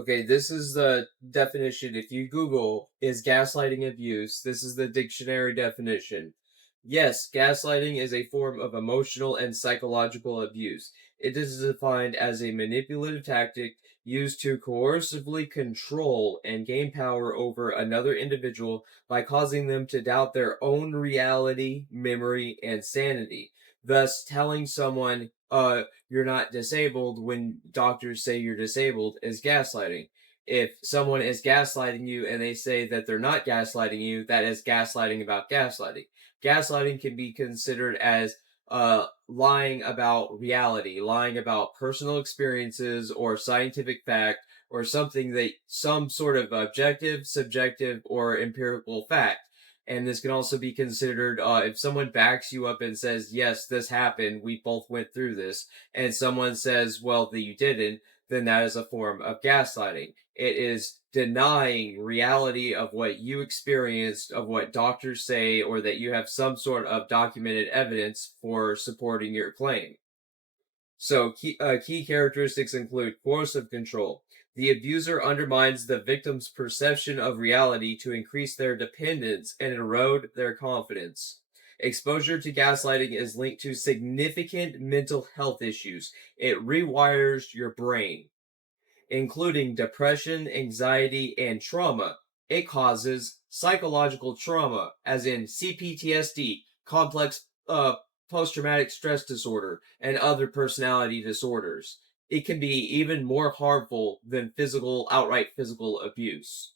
Okay, this is the definition. If you Google, is gaslighting abuse? This is the dictionary definition. Yes, gaslighting is a form of emotional and psychological abuse. It is defined as a manipulative tactic used to coercively control and gain power over another individual by causing them to doubt their own reality, memory, and sanity. Thus, telling someone, you're not disabled when doctors say you're disabled is gaslighting. If someone is gaslighting you and they say that they're not gaslighting you, that is gaslighting about gaslighting. Gaslighting can be considered as lying about reality, lying about personal experiences or scientific fact or something that some sort of objective, subjective, or empirical fact. And this can also be considered if someone backs you up and says, yes, this happened, we both went through this, and someone says, well, that you didn't, then that is a form of gaslighting. It is denying reality of what you experienced, of what doctors say, or that you have some sort of documented evidence for supporting your claim. So key characteristics include coercive control. The abuser undermines the victim's perception of reality to increase their dependence and erode their confidence. Exposure to gaslighting is linked to significant mental health issues. It rewires your brain, including depression, anxiety, and trauma. It causes psychological trauma, as in CPTSD, complex post-traumatic stress disorder, and other personality disorders. It can be even more harmful than outright physical abuse.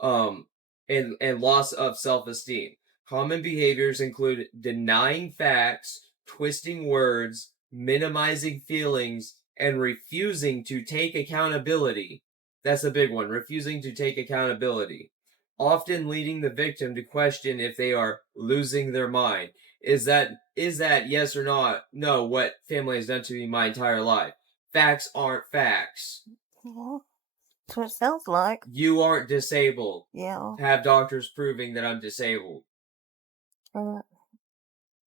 Um, and loss of self-esteem. Common behaviors include denying facts, twisting words, minimizing feelings, and refusing to take accountability. That's a big one. Refusing to take accountability. Often leading the victim to question if they are losing their mind. Is that yes or not? No, what family has done to me my entire life. Facts aren't facts. Yeah, that's what it sounds like. You aren't disabled. Yeah. Have doctors proving that I'm disabled. Right. You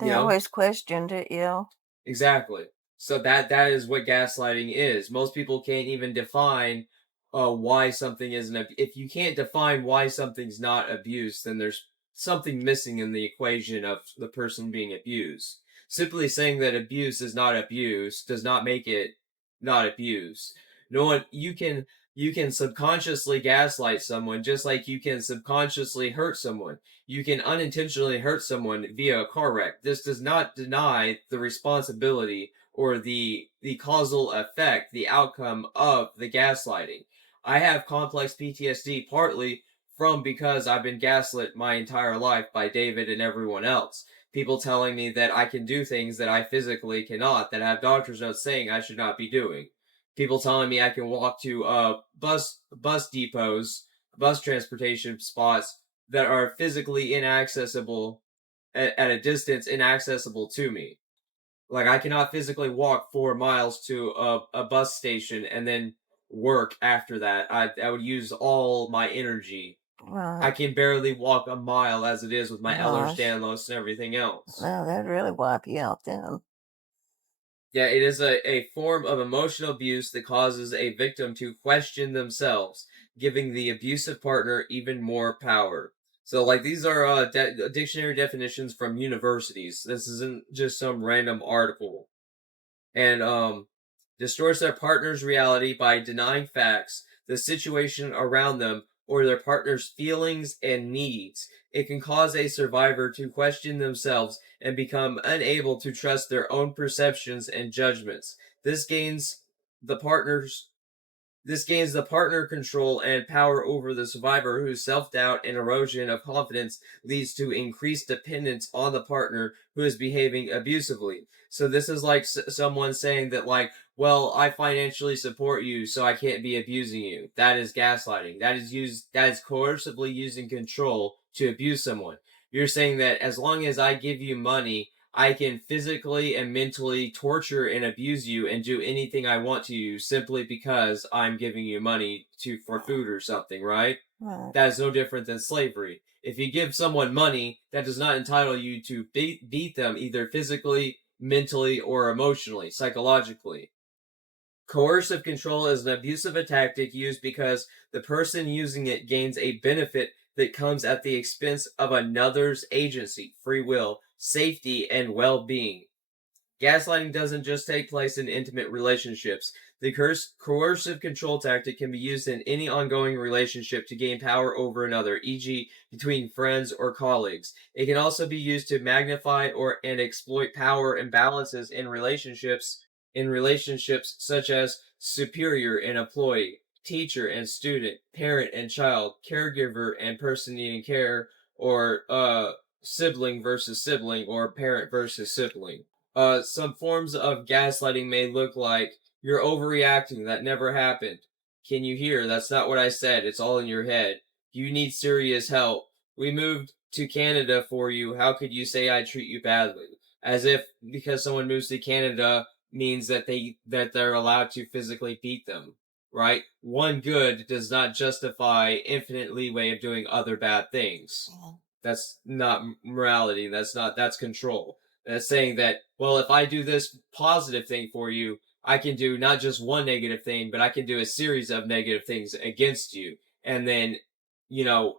They know? always questioned it, yeah. Exactly. So that is what gaslighting is. Most people can't even define why something isn't if you can't define why something's not abuse, then there's something missing in the equation of the person being abused. Simply saying that abuse is not abuse does not make it not abuse. No one you can subconsciously gaslight someone just like you can subconsciously hurt someone. You can unintentionally hurt someone via a car wreck. This does not deny the responsibility or the causal effect, the outcome of the gaslighting. I have complex PTSD partly from because I've been gaslit my entire life by David and everyone else. People telling me that I can do things that I physically cannot, that have doctor's notes saying I should not be doing. People telling me I can walk to bus depots, bus transportation spots that are physically inaccessible at a distance inaccessible to me. Like I cannot physically walk 4 miles to a bus station and then work after that. I would use all my energy. I Right. can barely walk a mile as it is with my Ehlers Gosh. Danlos and everything else. Well, that'd really wipe you out then. Yeah, it is a form of emotional abuse that causes a victim to question themselves, giving the abusive partner even more power. So, like, these are dictionary definitions from universities. This isn't just some random article. And distorts their partner's reality by denying facts, the situation around them, or their partner's feelings and needs. It can cause a survivor to question themselves and become unable to trust their own perceptions and judgments. This gains the partner's this gains the partner control and power over the survivor, whose self doubt and erosion of confidence leads to increased dependence on the partner who is behaving abusively. So, this is like someone saying that, like, well, I financially support you, so I can't be abusing you. That is gaslighting. That is coercively using control to abuse someone. You're saying that as long as I give you money, I can physically and mentally torture and abuse you and do anything I want to you simply because I'm giving you money for food or something, right? Right. That is no different than slavery. If you give someone money, that does not entitle you to beat them either physically, mentally, or emotionally, psychologically. Coercive control is an abusive tactic used because the person using it gains a benefit that comes at the expense of another's agency, free will, safety, and well being. Gaslighting doesn't just take place in intimate relationships. The coercive control tactic can be used in any ongoing relationship to gain power over another, e.g., between friends or colleagues. It can also be used to magnify and exploit power imbalances in relationships such as superior and employee, teacher and student, parent and child, caregiver and person needing care, or sibling versus sibling, or parent versus sibling. Some forms of gaslighting may look like, you're overreacting, that never happened. Can you hear? That's not what I said. It's all in your head. You need serious help. We moved to Canada for you. How could you say I treat you badly? As if because someone moves to Canada means that they're allowed to physically beat them, right? One good does not justify infinite leeway of doing other bad things. Yeah. That's not morality. That's control. That's saying that, well, if I do this positive thing for you, I can do not just one negative thing, but I can do a series of negative things against you. And then, you know,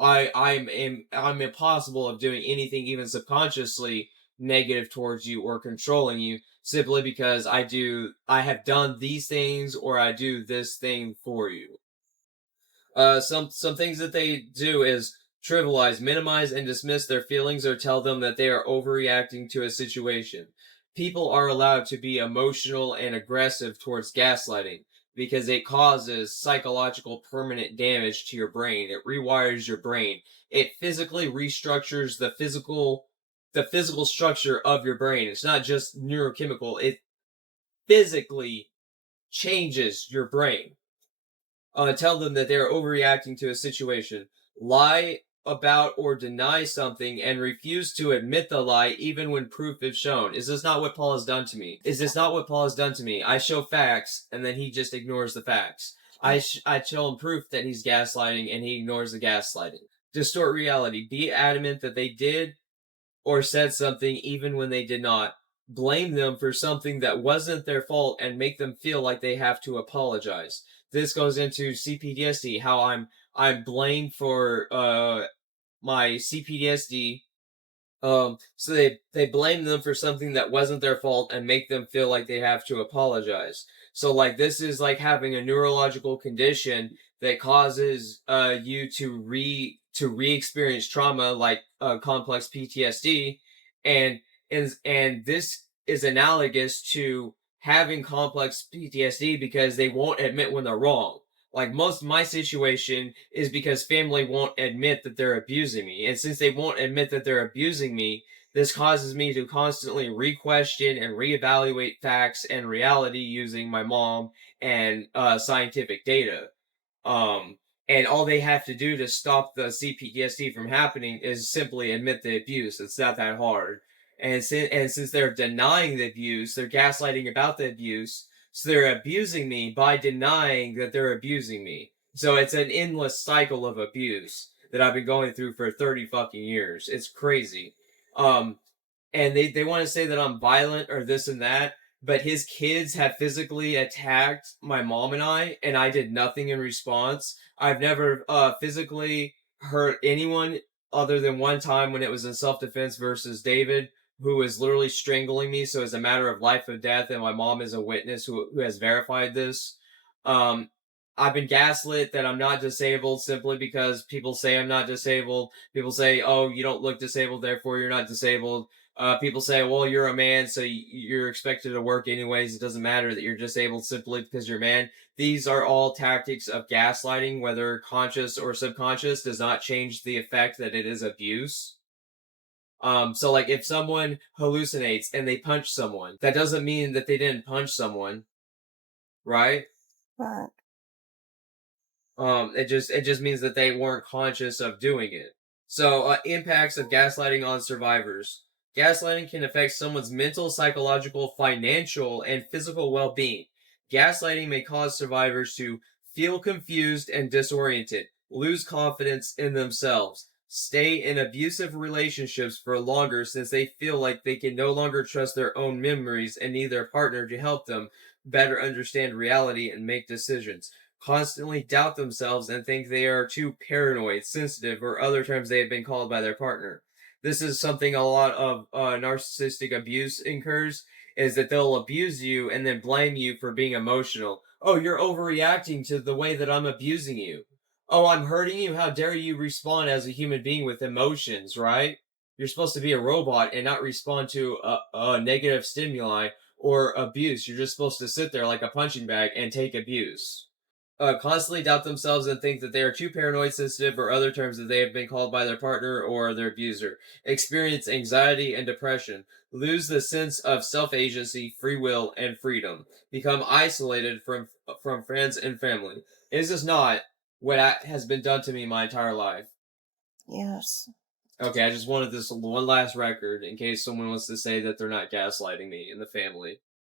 I'm impossible of doing anything even subconsciously negative towards you or controlling you simply because I have done these things or I do this thing for you. Some things that they do is trivialize, minimize, and dismiss their feelings or tell them that they are overreacting to a situation. People are allowed to be emotional and aggressive towards gaslighting because it causes psychological permanent damage to your brain. It rewires your brain. It physically restructures the physical structure of your brain. It's not just neurochemical. It physically changes your brain. Tell them that they are overreacting to a situation. Lie about or deny something and refuse to admit the lie even when proof is shown. Is this not what Paul has done to me? Is this not what Paul has done to me? I show facts and then he just ignores the facts. I show him proof that he's gaslighting and he ignores the gaslighting. Distort reality. Be adamant that they did or said something even when they did not. Blame them for something that wasn't their fault and make them feel like they have to apologize. This goes into CPTSD, how I'm blamed for my CPTSD. So they blame them for something that wasn't their fault and make them feel like they have to apologize. So like this is like having a neurological condition that causes you to re-experience trauma like complex PTSD, and and this is analogous to having complex PTSD because they won't admit when they're wrong. Like most of my situation is because family won't admit that they're abusing me. And since they won't admit that they're abusing me, this causes me to constantly re-question and reevaluate facts and reality using my mom and scientific data. Um, and all they have to do to stop the CPTSD from happening is simply admit the abuse. It's not that hard. And since they're denying the abuse, they're gaslighting about the abuse, so they're abusing me by denying that they're abusing me. So it's an endless cycle of abuse that I've been going through for 30 fucking years. It's crazy. Um, and they want to say that I'm violent or this and that, but his kids have physically attacked my mom and I did nothing in response. I've never physically hurt anyone other than one time when it was in self-defense versus David, who was literally strangling me, so it's a matter of life or death, and my mom is a witness who has verified this. Um, I've been gaslit that I'm not disabled simply because people say I'm not disabled. People say, oh, you don't look disabled, therefore you're not disabled. People say, well, you're a man, so you're expected to work anyways. It doesn't matter that you're disabled simply because you're a man. These are all tactics of gaslighting, whether conscious or subconscious, does not change the effect that it is abuse. So like if someone hallucinates and they punch someone, that doesn't mean that they didn't punch someone, right? Right. It just means that they weren't conscious of doing it. So, impacts of gaslighting on survivors. Gaslighting can affect someone's mental, psychological, financial, and physical well-being. Gaslighting may cause survivors to feel confused and disoriented, lose confidence in themselves, stay in abusive relationships for longer since they feel like they can no longer trust their own memories and need their partner to help them, better understand reality and make decisions, constantly doubt themselves and think they are too paranoid, sensitive, or other terms they have been called by their partner. This is something a lot of narcissistic abuse incurs, is that they'll abuse you and then blame you for being emotional. Oh, you're overreacting to the way that I'm abusing you. Oh, I'm hurting you. How dare you respond as a human being with emotions, right? You're supposed to be a robot and not respond to a negative stimuli or abuse. You're just supposed to sit there like a punching bag and take abuse. Constantly doubt themselves and think that they are too paranoid, sensitive, or other terms that they have been called by their partner or their abuser. Experience anxiety and depression. Lose the sense of self-agency, free will, and freedom. Become isolated from friends and family. Is this not what has been done to me my entire life? Yes. Okay, I just wanted this one last record in case someone wants to say that they're not gaslighting me in the family.